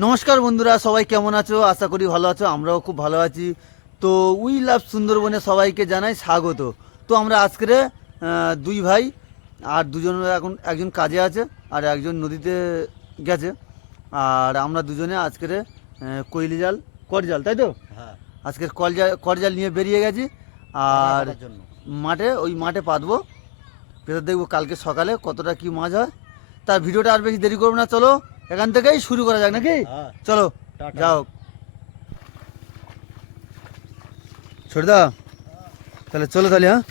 নমস্কার বন্ধুরা সবাই কেমন আছো? আশা করি ভালো আছো আমরাও খুব ভালো আছি। তো উই লাভ সুন্দরবনে সবাইকে জানাই স্বাগত। তো আমরা আজকে দুই ভাই আর দুজন এখন একজন কাজে আছে আর একজন নদীতে গেছে। আর আমরা দুজনে আজকের কৈলি জাল করজাল তাই তো? হ্যাঁ। আজকের কলজাল করজাল নিয়ে বেরিয়ে গেছি। আর মাঠে ওই মাঠে পাতবো। পেতে দেখব কালকে সকালে কতটা কি মাছ হয়। তার ভিডিওটা আর বেশি দেরি করব না চলো। এখান থেকেই শুরু করা যাক নাকি? হ্যাঁ। চলো যাও। ছোট ছোটদা তাহলে চলো তাহলে হ্যাঁ?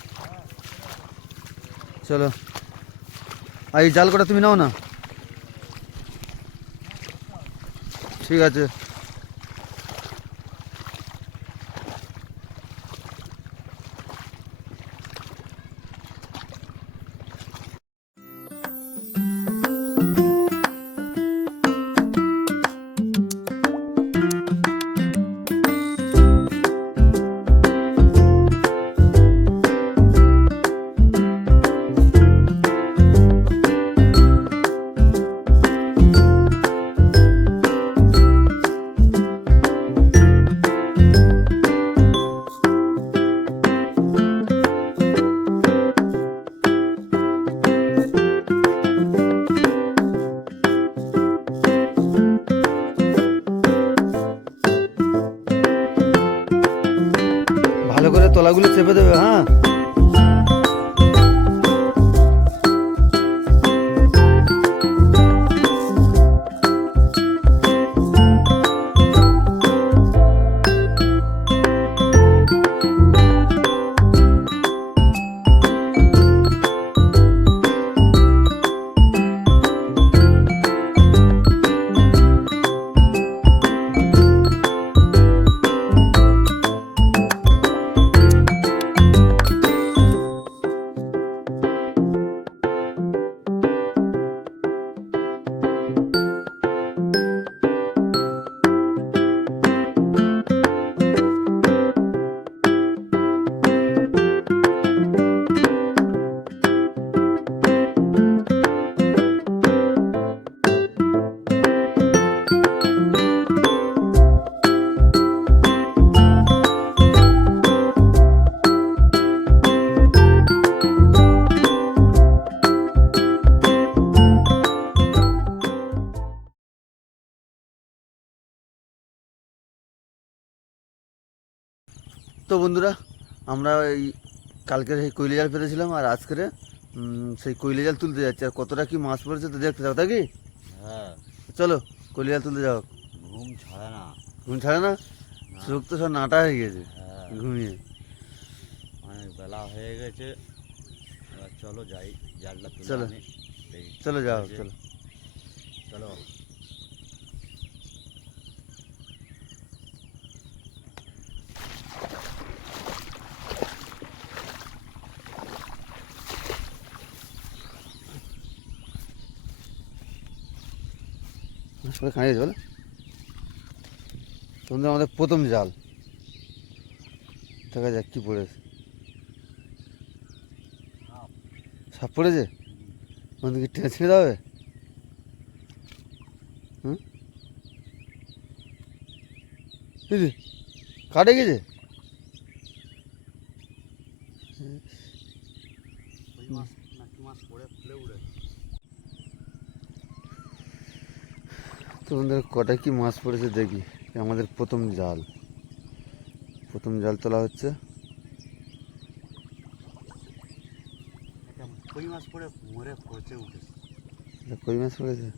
চলো। আর এই জাল কটা তুমি নাও না? ঠিক আছে। তো বন্ধুরা আমরা এই কালকের সেই কৈলি জাল পেতেছিলাম আর আজকের সেই কৈলি জাল তুলতে যাচ্ছি। আর কতটা কি মাছ পড়েছে তো দেখতে যাও কি হ্যাঁ। চলো কৈলি জাল তুলতে যাও। ঘুম ছাড়ে না। ঘুম ছাড়ে না? চোখ তো সব নাটা হয়ে গেছে হ্যাঁ। ঘুমিয়ে। অনেক বেলা হয়ে গেছে। চলো যাই জালটা চলো। চলো যাও চলো। চলো সবাই খাঁড়িয়েছে বলে তোমাদের আমাদের প্রথম জাল। দেখা যাক কী পড়েছে সাপ পড়েছে? আমাদের কি টেনে ছিঁড়ে দেবে হুম? দিদি কাটে গেছে ওই মাছ নাকি মাছ পড়ে ফুলে উড়ে তোমাদের কটা কি মাছ পড়েছে দেখি আমাদের প্রথম জাল। প্রথম জাল তোলা হচ্ছে। একটা কই মাছ পড়ে মরে পচে উঠেছে। কই মাছ পড়েছে?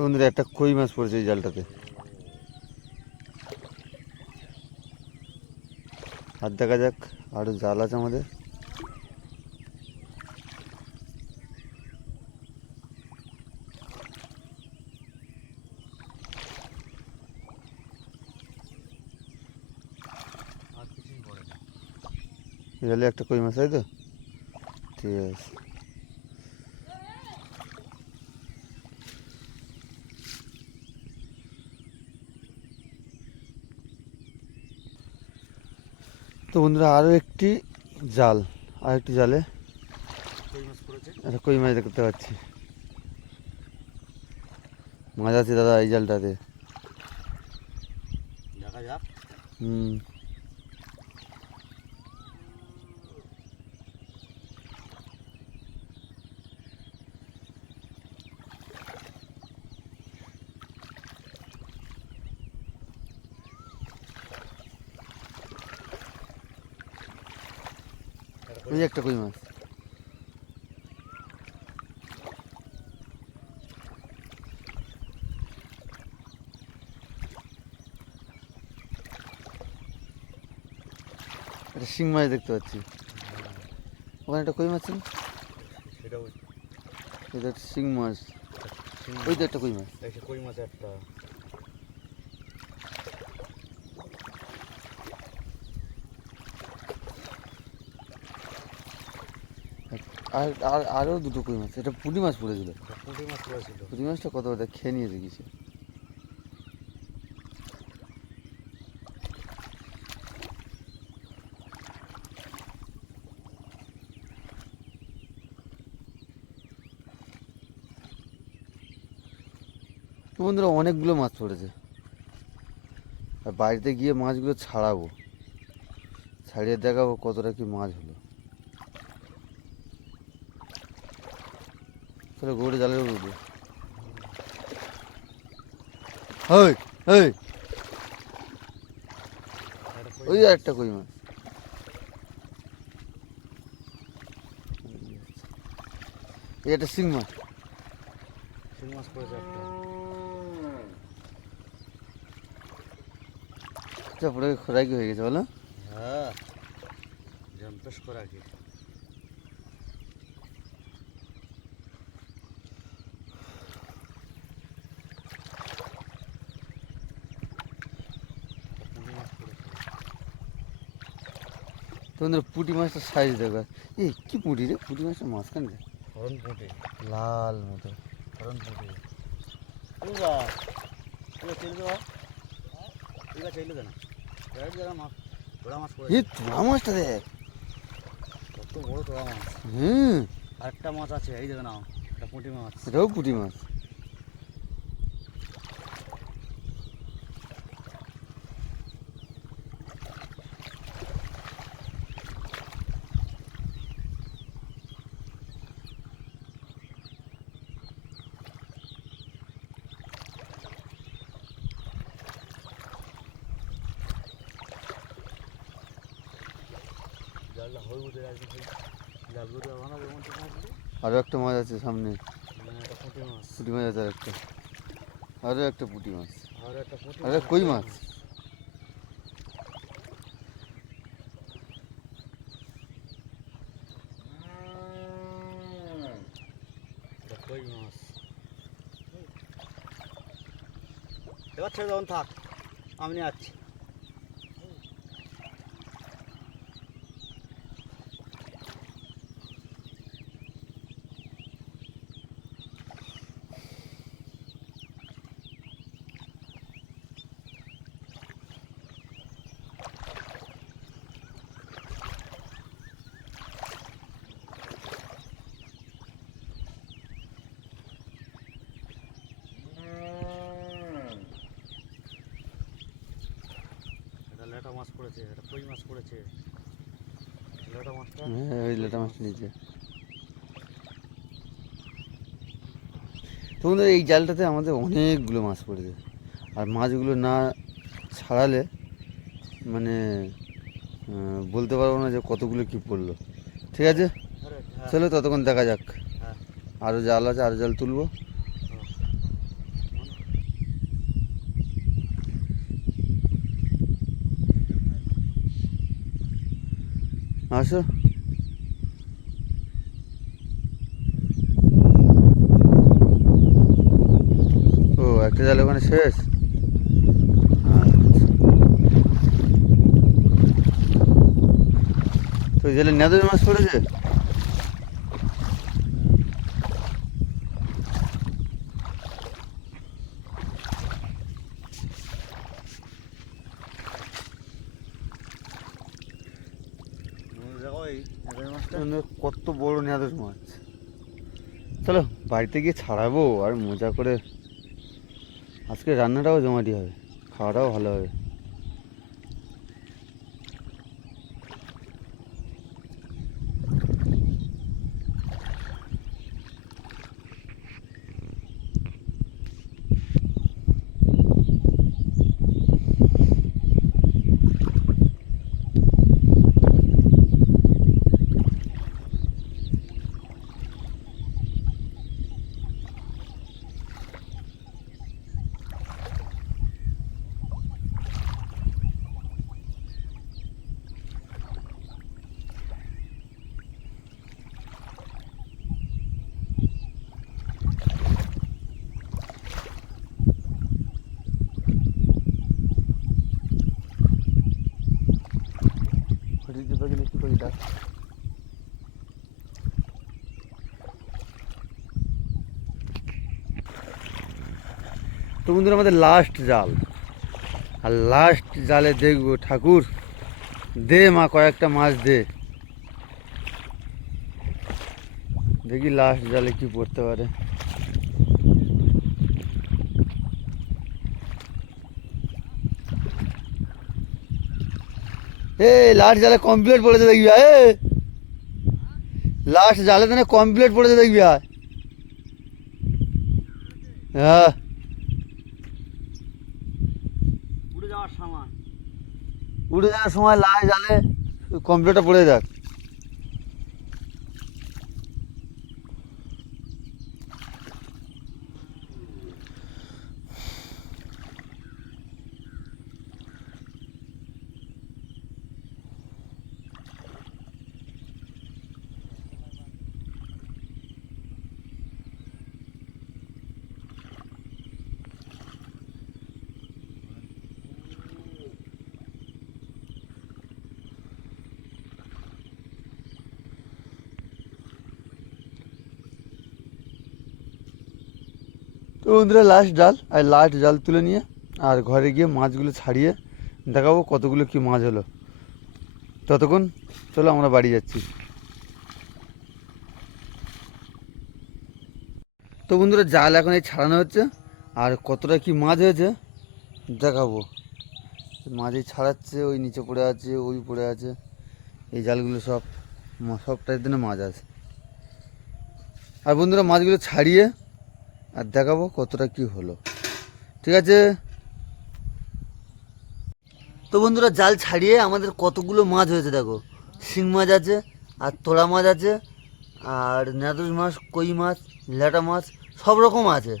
তোমাদের একটা কই মাছ পড়েছে এই জালটাতে। আর দেখা যাক আরও জাল আছে আমাদের। জালে একটা কই মাছ তাই তো? ঠিক আছে। তো বন্ধুরা আরও একটি জাল আর একটি জালে কই মাছ একটা কই মাছ দেখতে পাচ্ছি। মাছ আছে দাদা এই জালটাতে। হুম। ওই একটা কই মাছ। একটা শিং মাছ দেখতে পাচ্ছি। ওখানে একটা কই মাছ ছিল সেটা ওই শিং মাছ। ওই তো একটা কই মাছ। কই মাছ একটা। আর আর আরও দুটো কই মাছ? এটা পুঁটি মাছ পড়েছিল। পুঁটি মাছ পড়েছিল। পুঁটি মাছটা কত ওটা খেয়ে নিয়ে দেখিছে বন্ধুরা অনেকগুলো মাছ পড়েছে। আর বাড়িতে গিয়ে মাছগুলো ছাড়াবো। ছাড়িয়ে দেখাবো কতটা কি মাছ হলো। চলো গৌড়ে উপর উঠবো একটা কই ওই। একটা কই মাছ? একটা শিং মাছ। শিং মাছ পড়েছে একটা। যা পড়ে খোরাকি হয়ে গেছে বলো? হ্যাঁ জম্পেশ করা কি পুঁটি মাছ পড়েছে তোমাদের পুঁটি মাছটা সাইজ দেখো। এই কি পুঁটি রে? পুঁটি মাছটা মাঝখানে রে? হরণ পুঁটি। লাল মতো। হরণ পুঁটি। মাছটা দেখ। কত বড় তোরা মাছ। হুম। আরেকটা মাছ আছে এই দেখে নাও একটা পুঁটি মাছ। এটাও পুঁটি মাছ জালটা হয়ে উঠে একদম জালগুলো বানাবে এমন তো মাছগুলো আরও একটা মাছ আছে সামনে। মানে একটা পুঁটি মাছ। আছে আর একটা আরও একটা পুঁটি মাছ। আর কই মাছ? কই মাছ? এবার ছেড়ে দেবেন থাক। আমি নিয়ে যাচ্ছি এটা লেটা মাছ পড়েছে কই মাছ পড়েছে লেটা মাছটা? হ্যাঁ ওই লেটা মাছ নিচে তোমাদের এই জালটাতে আমাদের অনেকগুলো মাছ পড়েছে। আর মাছগুলো না ছাড়ালে মানে বলতে পারব না যে কতগুলো কি পড়ল। ঠিক আছে? হ্যাঁ। চলো ততক্ষণ দেখা যাক। হ্যাঁ। আরও জাল আছে আরও জাল তুলবো। আসো ও একটা জাল ওখানে শেষ আচ্ছা। তো এই জালে নেদর মাছ পড়েছে মাছটা মানে কত বড় নেঁদর মাছ। চলো, বাড়িতে গিয়ে ছাড়াবো আর মজা করে। আজকে রান্নাটাও জমা জমাটি হবে, খাওয়াটাও ভালো হবে। দিতে পারি একটু করে ডাক তো বন্ধুরা, আমাদের লাস্ট জাল। আর লাস্ট জালে দেখব ঠাকুর। দে মা, কয়েকটা মাছ দে। দেখি লাস্ট জালে কি পড়তে পারে। এ লাস্ট জালে কমপ্লিট পড়েছে দেখবি এ লাস্ট জালে তো কমপ্লিট পড়েছে দেখবি হ্যাঁ। উড়ে যাওয়ার সময়। উড়ে যাওয়ার সময় লাস্ট জালে কমপ্লিটটা পড়ে যাক। তো বন্ধুরা লাস্ট জাল আর লাস্ট জাল তুলে নিয়ে, আর ঘরে গিয়ে মাছগুলো ছাড়িয়ে দেখাবো কতগুলো কি মাছ হলো। ততক্ষণ চলো আমরা বাড়ি যাচ্ছি। তো বন্ধুরা জাল এখন এই ছাড়ানো হচ্ছে, আর কতটা কি মাছ হয়েছে দেখাবো। মাঝে ছাড়াচ্ছে, ওই নিচে পড়ে আছে, ওই পড়ে আছে, এই জালগুলো সব সবটাই দিনে মাছ আছে। আর বন্ধুরা, মাছগুলো ছাড়িয়ে আর দেখাবো কতটা কি হলো। ঠিক আছে? তো বন্ধুরা, জাল ছাড়িয়ে আমাদের কতগুলো মাছ হয়েছে দেখো। শিং মাছ আছে, আর তোড়া মাছ আছে, আর নাদুস মাছ, কই মাছ, ল্যাটা মাছ, সব রকম আছে।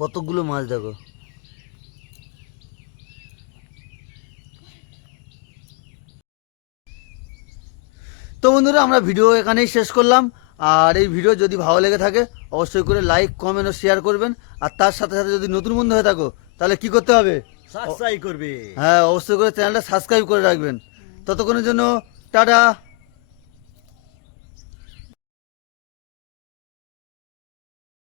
কতগুলো মাছ দেখো। তো বন্ধুরা, আমরা ভিডিও এখানেই শেষ করলাম। আর এই ভিডিও যদি ভালো লেগে থাকে অবশ্যই করে লাইক কমেন্ট ও শেয়ার করবেন। আর তার সাথে সাথে যদি নতুন বন্ধু হয়ে থাকো তাহলে কি করতে হবে? সাবস্ক্রাইব করবে। হ্যাঁ অবশ্যই করে চ্যানেলটা সাবস্ক্রাইব করে রাখবেন। ততক্ষণের জন্য টাটা।